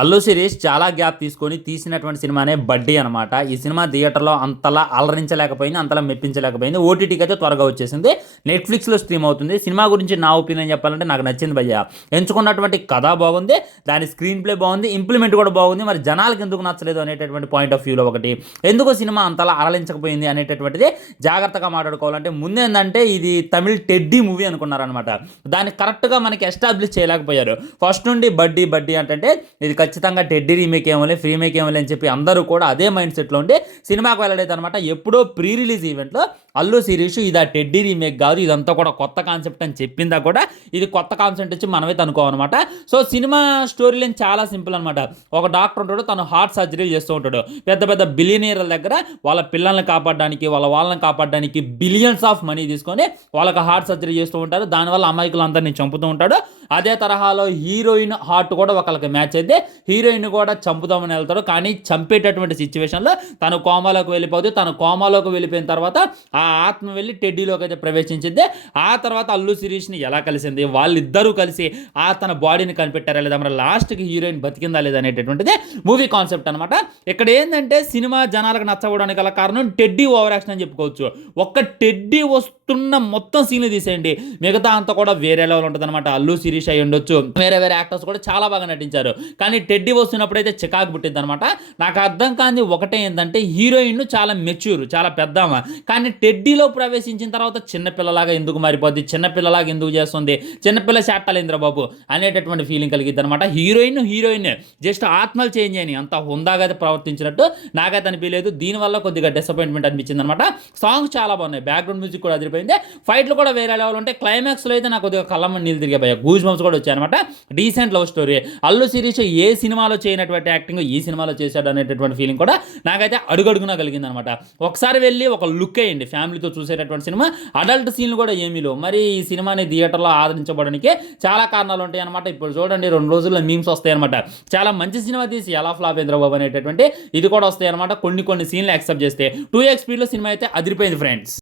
అల్లు శిరీష్ చాలా గ్యాప్ తీసుకొని తీసినటువంటి సినిమానే బడ్డీ అనమాట. ఈ సినిమా థియేటర్లో అంతలా అలరించలేకపోయింది, అంతలా మెప్పించలేకపోయింది. ఓటీటీకి అయితే త్వరగా వచ్చేసింది, నెట్ఫ్లిక్స్లో స్ట్రీమ్ అవుతుంది. సినిమా గురించి నా ఒపీనియన్ చెప్పాలంటే నాకు నచ్చింది భయ్య. ఎంచుకున్నటువంటి కథ బాగుంది, దాని స్క్రీన్ ప్లే బాగుంది, ఇంప్లిమెంట్ కూడా బాగుంది. మరి జనాలకు ఎందుకు నచ్చలేదు అనేటటువంటి పాయింట్ ఆఫ్ వ్యూలో ఒకటి, ఎందుకు సినిమా అంతలా అలరించకపోయింది అనేటటువంటిది జాగ్రత్తగా మాట్లాడుకోవాలంటే ముందేందంటే ఇది తమిళ్ టెడ్డీ మూవీ అనుకున్నారనమాట. దాన్ని కరెక్ట్గా మనకి ఎస్టాబ్లిష్ చేయలేకపోయారు. ఫస్ట్ నుండి బడ్డీ బడ్డీ అంటే ఇది ఖచ్చితంగా టెడ్డీ రీమేక్ ఏమోలే, ఫ్రీ మేక్ ఏమోలే అని చెప్పి అందరూ కూడా అదే మైండ్ సెట్లో ఉండి సినిమాకు వెళ్ళలేదు అనమాట. ఎప్పుడో ప్రీ రిలీజ్ ఈవెంట్లో అల్లు శిరీష్ ఇది ఆ టెడ్డీ రీమేక్ కాదు, ఇదంతా కూడా కొత్త కాన్సెప్ట్ అని చెప్పిందా కూడా ఇది కొత్త కాన్సెప్ట్ వచ్చి మనమే అనుకోమన్నమాట. సో సినిమా స్టోరీ లైన్ చాలా సింపుల్ అనమాట. ఒక డాక్టర్ ఉంటాడు, తను హార్ట్ సర్జరీలు చేస్తూ ఉంటాడు. పెద్ద పెద్ద బిలియనీర్ల దగ్గర వాళ్ళ పిల్లల్ని కాపాడడానికి, వాళ్ళని కాపాడడానికి బిలియన్స్ ఆఫ్ మనీ తీసుకొని వాళ్ళకి హార్ట్ సర్జరీ చేస్తూ ఉంటారు. దానివల్ల అమాయకులందరినీ చంపుతూ ఉంటాడు. అదే తరహాలో హీరోయిన్ హార్ట్ కూడా ఒకళ్ళకి మ్యాచ్ అయితే హీరోయిన్ కూడా చంపుదామని వెళ్తాడు. కానీ చంపేటటువంటి సిచ్యువేషన్లో తను కోమాలోకి వెళ్ళిపోతుంది. తను కోమాలోకి వెళ్ళిపోయిన తర్వాత ఆ ఆత్మ వెళ్ళి టెడ్డీలోకి అయితే ప్రవేశించింది. ఆ తర్వాత అల్లు శిరీష్ని ఎలా కలిసింది, వాళ్ళిద్దరూ కలిసి తన బాడీని కనిపెట్టారా లేదా, మరి లాస్ట్కి హీరోయిన్ బతికిందా లేదా అనేటటువంటిది మూవీ కాన్సెప్ట్ అనమాట. ఇక్కడ ఏంటంటే సినిమా జనాలకు నచ్చవడానికి గల కారణం టెడ్డీ ఓవర్ యాక్షన్ అని చెప్పుకోవచ్చు. ఒక్క టెడ్డీ వస్తున్న మొత్తం సీన్లు తీసేయండి, మిగతా అంతా కూడా వేరే లెవెల్ ఉంటుంది అనమాట. అల్లు శిరీష్ అయ్యి ఉండొచ్చు, వేరే వేరే యాక్టర్స్ కూడా చాలా బాగా నటించారు. కానీ టెడ్డీ వస్తున్నప్పుడు అయితే చికాకు పుట్టింది అనమాట. నాకు అర్థం కాని ఒకటే ఏంటంటే హీరోయిన్ చాలా మెచ్యూర్, చాలా పెద్దామ, కానీ టెడ్డీలో ప్రవేశించిన తర్వాత చిన్నపిల్లలాగా ఎందుకు మారిపోద్ది, చిన్నపిల్లలాగా ఎందుకు చేస్తుంది, చిన్నపిల్ల శాట్టాలేంద్రబాబు అనేటటువంటి ఫీలింగ్ కలిగిద్ది అనమాట. హీరోయిన్ జస్ట్ ఆత్మలు చేంజ్ అయినాయి, అంత హుందాగా ప్రవర్తించినట్టు నాకైతే అనిపించలేదు. దీనివల్ల కొద్దిగా డిసప్పాయింట్మెంట్ అనిపించింది అనమాట. సాంగ్స్ చాలా బాగున్నాయి, బ్యాక్గ్రౌండ్ మ్యూజిక్ కూడా అదిరిపోయింది, ఫైట్లు కూడా వేరే లెవెల్ ఉంటాయి. క్లైమాక్స్లో అయితే నాకు కొద్దిగా కళ్ళమ్మ నీళ్ళు తిరిగిపోయాయి, గూజ్ బంప్స్ కూడా వచ్చాయి అనమాట. Decent love story. Allu Sirish ఏ సినిమాలో చేయనటువంటి యాక్టింగ్ ఈ సినిమాలో చేశాడు అనేటటువంటి ఫీలింగ్ కూడా నాకైతే అడుగడుగునా కలిగింది అనమాట. ఒకసారి వెళ్ళి ఒక లుక్ వేయండి, ఫ్యామిలీతో చూసేటటువంటి సినిమా. అడల్ట్ సీన్లు కూడా ఏమీ లేవు. మరి ఈ సినిమాని థియేటర్లో ఆదరించబడడానికి చాలా కారణాలు ఉంటాయి అనమాట. ఇప్పుడు చూడండి, 2 రోజుల్లో మీమ్స్ వస్తాయి అనమాట. చాలా మంచి సినిమా తీసి ఎలా ఫ్లాప్ చంద్రబాబు అనేటటువంటి ఇది కూడా వస్తాయి అనమాట. కొన్ని సీన్లు యాక్సెప్ట్ చేస్తే 2x స్పీడ్లో సినిమా అయితే అదిరిపోయింది ఫ్రెండ్స్.